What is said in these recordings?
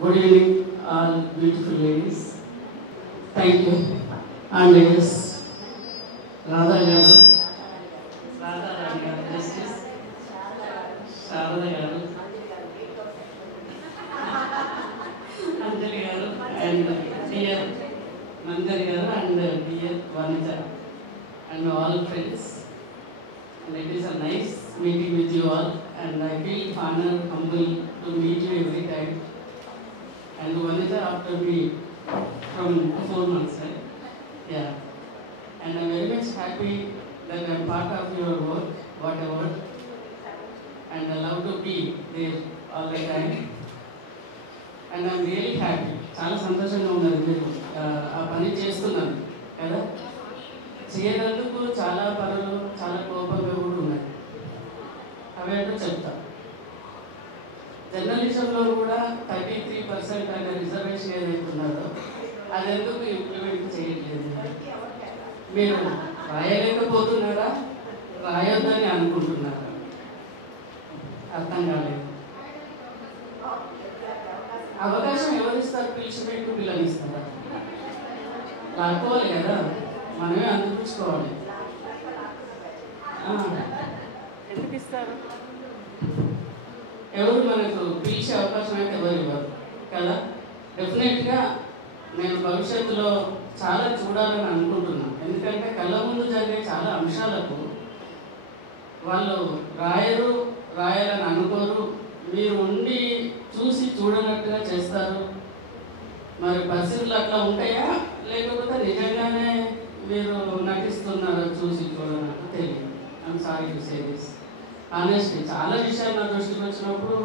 Good evening, all beautiful ladies. Thank you. And yes, Radha Garu, Radha Rani Garu, Justice, Sharada Garu, Anjali Garu, and dear Mandari Garu, and dear Vanita, and all friends. And it is a nice meeting with you all, and I feel honored, humble to meet you every time. And Vanita after me from 4 months, right? Yeah. And I'm very much happy that I'm part of your work, whatever. And I love to be there all the time. And I'm really happy. చాలా సంతోషంగా ఉన్నది మీరు ఆ పని చేస్తున్నాను కదా. చేయనందుకు చాలా పనులు, చాలా కోపంగా కూడా ఉన్నాయి. అవేంటో చెప్తా. జర్నలిజంలో కూడా 33% అనే రిజర్వేషన్ ఏదైతే ఉన్నదో అది ఎందుకు ఇంప్లిమెంట్ చేయట్లేదు? మీరు రాయలేకపోతున్నారా, రాయొద్దని అనుకుంటున్నారా? అర్థం కాలేదు. అవకాశం ఎవరిస్తారు? పిలిచిపెట్టు పిల్లనిస్తారా? లాక్కోవాలి కదా, మనమే అందిపుచ్చుకోవాలి. ఎందుకు ఇస్తారు? ఎవరు మనకు పిలిచే అవకాశం అయితే ఎవరు ఇవ్వరు కదా. డెఫినెట్గా నేను భవిష్యత్తులో చాలా చూడాలని అనుకుంటున్నాను. ఎందుకంటే కళ్ళ ముందు జరిగే చాలా అంశాలకు వాళ్ళు రాయాలని అనుకోరు. మీరు ఉండి చూసి చూడనట్టుగా చేస్తారు. మరి పరిస్థితులు అట్లా ఉంటాయా, లేకపోతే నిజంగానే మీరు నటిస్తున్నారో చూసి చూడనట్టు తెలియదు. I'm sorry to say this honestly. చాలా విషయాలు నా దృష్టికి వచ్చినప్పుడు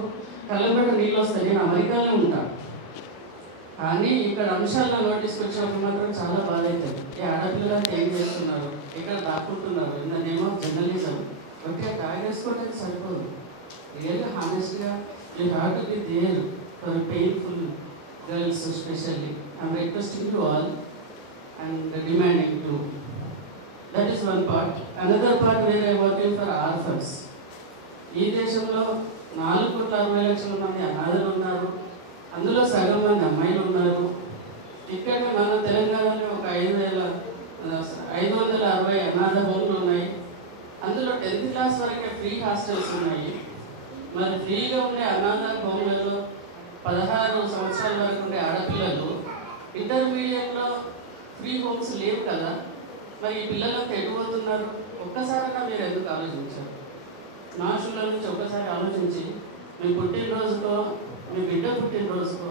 కళ్ళబడ్డ నీళ్ళు వస్తాయి. నేను అమెరికాలో ఉంటాను, కానీ ఇక్కడ అంశాలు నా నోటీస్కి వచ్చినప్పుడు మాత్రం చాలా బాధ అవుతుంది. ఈ ఆడపిల్లలకి ఏం చేస్తున్నారు, ఇక్కడ దాక్కుంటున్నారు. నేనేమో జర్నలిజం బట్టి ట్యాగ్ వేసుకోవడానికి సరిపోదు. రియల్గా హానెస్ట్గా you have to be there for painful girls specially. I'm requesting to all and demanding to. That is one part. Another part where I working for orphans. ఈ దేశంలో 4,60,00,000 మంది అనాథలు ఉన్నారు. అందులో సగం మంది అమ్మాయిలు ఉన్నారు. ఇక్కడ మన తెలంగాణలో ఒక 5,560 అనాథ హోమ్లు ఉన్నాయి. అందులో 10th క్లాస్ వరకే ఫ్రీ హాస్టల్స్ ఉన్నాయి. మరి ఫ్రీగా ఉండే అనాథ హోమ్లలో 16 సంవత్సరాల వరకు ఉండే ఆడపిల్లలు, ఇంటర్మీడియట్లో ఫ్రీ హోమ్స్ లేవు కదా. మరి ఈ పిల్లలకు ఎటుపోతున్నారు? ఒక్కసారైనా మీరు ఎందుకు ఆలోచించారు? నా షూల నుంచి ఒక్కసారి ఆలోచించి మీ పుట్టినరోజుకో, మీ బిడ్డ పుట్టినరోజుకో,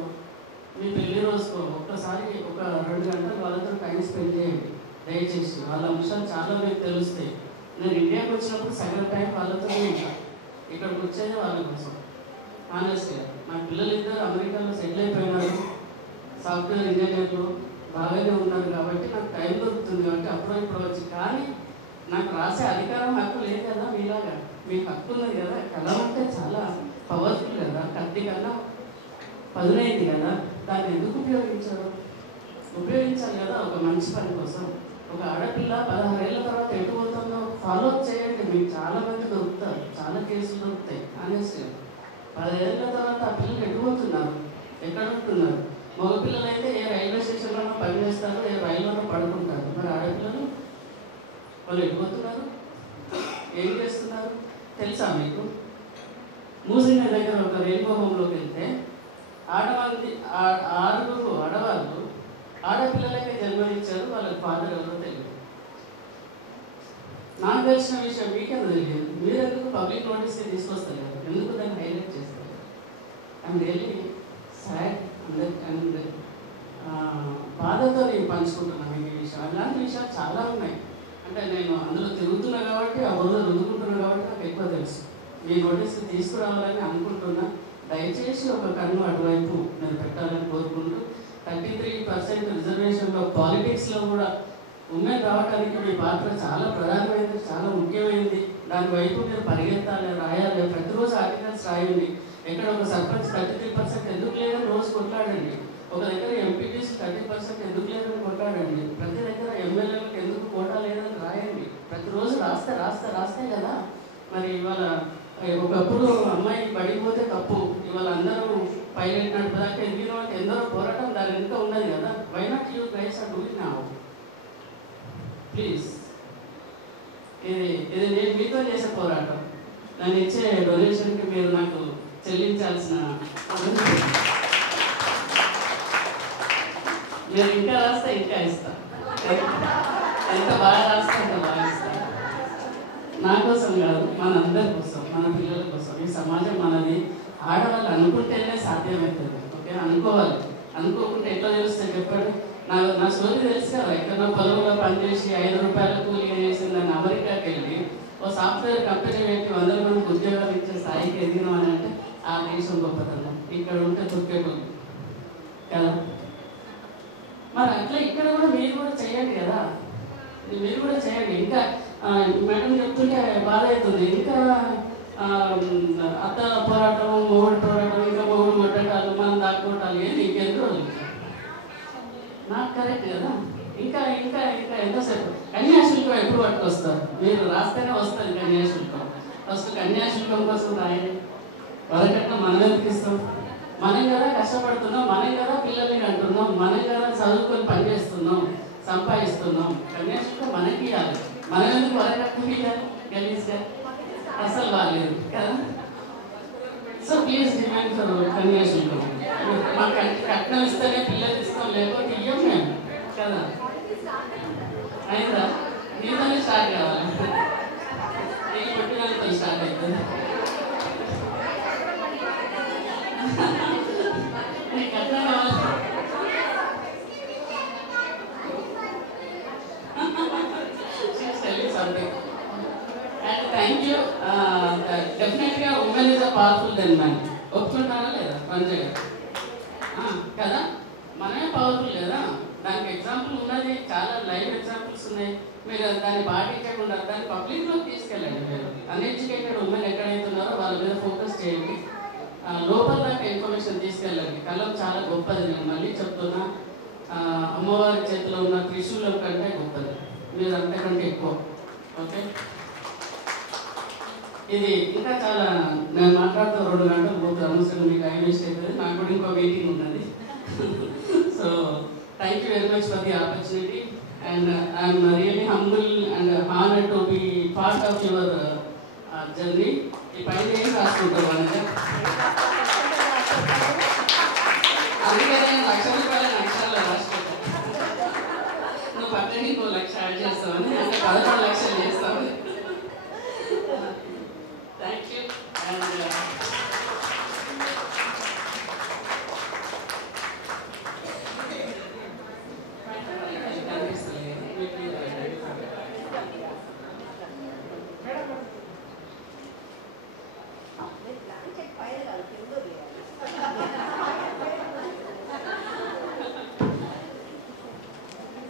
మీ పెళ్లి రోజుకో ఒక్కసారి ఒక 2 గంటలు వాళ్ళతో టైం స్పెండ్ చేయండి దయచేసి. వాళ్ళ అంశాలు చాలా మీకు తెలుస్తాయి. నేను ఇండియాకి వచ్చినప్పుడు సగం టైం వాళ్ళతోనే ఉంటాను. ఇక్కడికి వచ్చేది వాళ్ళ కోసం. ఆనెస్ట్గా నా పిల్లలు ఇద్దరు అమెరికాలో సెటిల్ అయిపోయినారు, సాఫ్ట్వేర్ ఇంజనీర్లు బాగానే ఉన్నారు. కాబట్టి నాకు టైం దొరుకుతుంది కాబట్టి అప్పుడు ఇప్పుడు వచ్చి. కానీ నాకు రాసే అధికారం హక్కు లేదు కదా. మీలాగా మీకు హక్కు ఉన్నది కదా. కలం అంటే చాలా పవర్ఫుల్ కదా, కత్తి కన్నా పదునైంది కదా. దాన్ని ఎందుకు ఉపయోగించారు? ఉపయోగించాలి కదా ఒక మంచి పని కోసం. ఒక ఆడపిల్ల 16 ఏళ్ళ తర్వాత ఎటు పోతుందో ఫాలో అప్ చేయండి. మీకు చాలా మంది దొరుకుతారు, చాలా కేసులు దొరుకుతాయి. ఆనెస్ట్గా 10 ఏళ్ళ తర్వాత ఆ పిల్లలు ఎటు పోతున్నారు, ఎక్కడ ఉంటున్నారు? మగపిల్లలు అయితే ఏ రైల్వే స్టేషన్లోనో పనిచేస్తారు, ఏ రైల్లోనో పడుకుంటారు. మరి ఆడపిల్లలు వాళ్ళు ఎటుపోతున్నారు, ఏం చేస్తున్నారు తెలుసా మీకు? మూసిన దగ్గర ఒక రెయిన్బో హోమ్లోకి వెళ్తే 6 ఆడవాళ్ళు ఆడపిల్లలకే జన్మనిచ్చారు. వాళ్ళకి ఫాదర్ ఎవరో తెలియదు. నాకు తెలిసిన విషయం మీకెందుకు తెలియదు? మీరెందుకు పబ్లిక్ నోటీస్కి తీసుకొస్తారు? ఎందుకు దాన్ని హైలైట్ చేస్తారు? ఐఎమ్ రియలీ సాడ్ అండ్ బాధతో నేను పంచుకుంటున్నాను ఈ విషయం. అలాంటి విషయాలు చాలా ఉన్నాయి. అంటే నేను అందులో తిరుగుతున్నా కాబట్టి, ఆ ఊళ్ళో రుద్దుకుంటున్నా కాబట్టి నాకు ఎక్కువ తెలుసు. మీ నోటీస్కి తీసుకురావాలని అనుకుంటున్నా. దయచేసి ఒక కన్ను అటువైపు నేను పెట్టాలని కోరుకుంటూ, 33% రిజర్వేషన్లో పాలిటిక్స్లో కూడా ఉమెన్ రావడానికి మీ పాత్ర చాలా ప్రధానమైనది, చాలా ముఖ్యమైనది. దాని వైపు మీరు పరిగెత్తాలి, రాయాలి. ప్రతిరోజు ఆర్టికల్స్ రాయండి. ఎక్కడ ఒక సర్పంచ్ 33% ఎందుకు లేదని రోజు కొట్లాడండి. ఒక దగ్గర ఎంపీటీస్ 30% ఎందుకు లేదని కొట్లాడండి. ప్రతి దగ్గర ఎమ్మెల్యేలకు ఎందుకు కోటా లేదని రాయండి. ప్రతిరోజు రాస్తే కదా. మరి ఇవాళ ఒకప్పుడు అమ్మాయి పడిపోతే తప్పు, ఇవాళ అందరూ పైలట్ నడిపేదాకా ఎదిగిన ప్లీజ్. ఇది నేను మీతో చేసే పోరాటం. నన్ను ఇచ్చే డొనేషన్కి మీరు నాకు చెల్లించాల్సిన, మీరు ఇంకా రాస్తే ఇంకా ఇస్తా, ఎంత బాగా రాస్తే అంత బాగా ఇస్తా. నా కోసం కాదు, మన అందరి కోసం, మన పిల్లల కోసం. ఈ సమాజం మనది. ఆడవాళ్ళు అనుకుంటేనే సాధ్యమవుతుంది. ఓకే, అనుకోవాలి. అనుకోకుండా ఎట్లా తెలుస్తుంది చెప్పండి. నా స్టోరీ తెలుసు కదా. ఎక్కడో పొలంలో పనిచేసి 5 రూపాయల కూలిగా చేసి దాన్ని అమెరికాకి వెళ్ళి ఓ సాఫ్ట్వేర్ కంపెనీ పెట్టి 100 మందికి ఉద్యోగాలు ఇచ్చే స్థాయికి ఎదిగినాం అని అంటే ఆ దేశం గొప్పతనం. ఇక్కడ ఉంటే తొక్కేటోళ్ళు కదా. మరి అట్లా ఇక్కడ కూడా మీరు కూడా చేయండి కదా. మీరు కూడా చేయండి. ఇంకా మేడం చెప్తుంటే బాధ అవుతుంది. ఇంకా అత్త పోరాటం, మొగుడు పోరాటం, ఇంకా మొగుడు కొట్టడాలు, మనం దాక్కోటాలు, ఏంటి ఇంకెన్ని రోజులు? నాకు కరెక్ట్ కదా. ఇంకా ఇంకా ఇంకా ఎంతసేపు? కన్యాశుల్కం ఎప్పుడు పట్టుకొస్తారు? మీరు రాస్తేనే వస్తుంది కన్యాశుల్కం. ఫస్ట్ కన్యాశుల్కం కోసం రాయండి. వరకట్నం మనం ఎందుకు ఇస్తాం? మనం కదా కష్టపడుతున్నాం, మనం కదా పిల్లల్ని అంటున్నాం, మనం కదా చదువుకొని పనిచేస్తున్నాం, సంపాదిస్తున్నాం. కన్యాశుల్కం మనకి ఇవ్వాలి. మనం ఎందుకు వరకట్నం ఇవ్వాలి? గలీజ్గా అసలు బాగాలేదు కదా. So please demand for Kanyasulkam. మాకు కట్నం ఇస్తేనే పిల్లలు ఇస్తాం, లేకపోతే ఇయ్యం మేము కదా. అయిందా? నీతోనే స్టార్ట్ కావాలి. నేను కొట్టినంతో స్టార్ట్ అవుతుంది. నీకు కట్నం కావాలి. సంథింగ్. And thank you. డెఫినెట్గా women is a powerful then man. ఒప్పుకుంటారా లేదా మంచిగా కదా? మనమే పవర్ఫుల్ లేదా? దానికి ఎగ్జాంపుల్ ఉన్నది, చాలా లైవ్ ఎగ్జాంపుల్స్ ఉన్నాయి. మీరు దాన్ని పాటించకుండా దాన్ని పబ్లిక్లోకి తీసుకెళ్ళండి. మీరు అన్ఎడ్యుకేటెడ్ ఉమెన్ ఎక్కడైతే ఉన్నారో వాళ్ళ మీద ఫోకస్ చేయండి. లోపల దాకా ఇన్ఫర్మేషన్ తీసుకెళ్ళండి. కలం చాలా గొప్పది. నేను మళ్ళీ చెప్తున్నా, అమ్మవారి చేతిలో ఉన్న త్రిశూలం కంటే గొప్పది. మీరు అంతకంటే ఎక్కువ. ఓకే, ఇది ఇంకా చాలా నేను మాట్లాడుతూ 2 గంటలు పోతే అనవసరం మీకు టైం వేస్ట్ అవుతుంది. నాకు కూడా ఇంకో మీటింగ్ ఉన్నది. So thank you very much for the opportunity and I'm really humble and honoured to be part of your journey. ఈ పైన ఏం రాసుకుంటారు అంటే అందుకే నేను ₹1,00,000 అక్షరాలు రాసుకుంటాను. నువ్వు పక్కన ఇంకో 1,00,000 యాడ్ చేస్తామని, అంటే 11 లక్షలు చేస్తామని. Thank you. And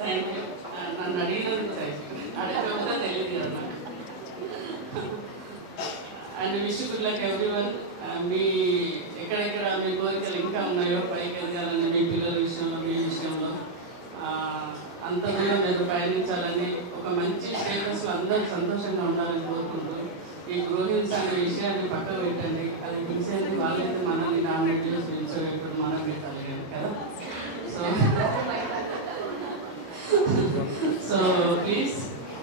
thank you. నన్ను అడిగినందుకు అడగకుండా తెలియదు కదా. And wish good luck everyone. మీ ఎక్కడెక్కడ మీ కోరికలు ఇంకా ఉన్నాయో పైకి ఎదగాలని, మీ పిల్లల విషయంలో, మీ విషయంలో అంత దూరం మీరు ప్రయాణించాలని, ఒక మంచి స్టేటస్లో అందరూ సంతోషంగా ఉండాలని కోరుకుంటూ ఈ గృహిణ్స్ అనే విషయాన్ని పక్కన పెట్టండి. అది పిలిచేది వాళ్ళైతే మనల్ని నామినేట్ చేసి పిలిచేటప్పుడు మనం పెట్టాలి కదా. So please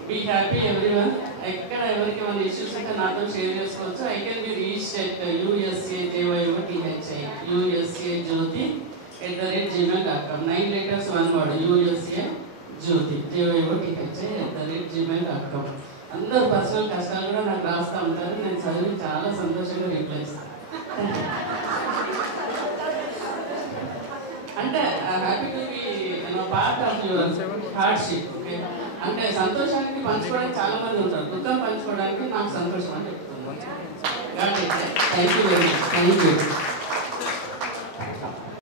be happy everyone. ఎక్కడ ఎవరికి మన ఇష్యూస్ అయితే నాతో షేర్ చేసుకోవచ్చు. I can be reached at usajyothi@gmail.com. 9 letters 1 word usajyothi@gmail.com. అందరు పర్సనల్ కష్టాలు కూడా నాకు రాస్తూ ఉంటారు. నేను చదివి చాలా సంతోషంగా రిప్లై ఇస్తాను. అంటే happy to be part of your hardship. Okay, అంటే సంతోషానికి పంచుకోవడానికి చాలా మంది ఉంటారు, దుఃఖం పంచుకోవడానికి నాకు సంతోషం అని చెప్తున్నాను. Thank you very much. Thank you.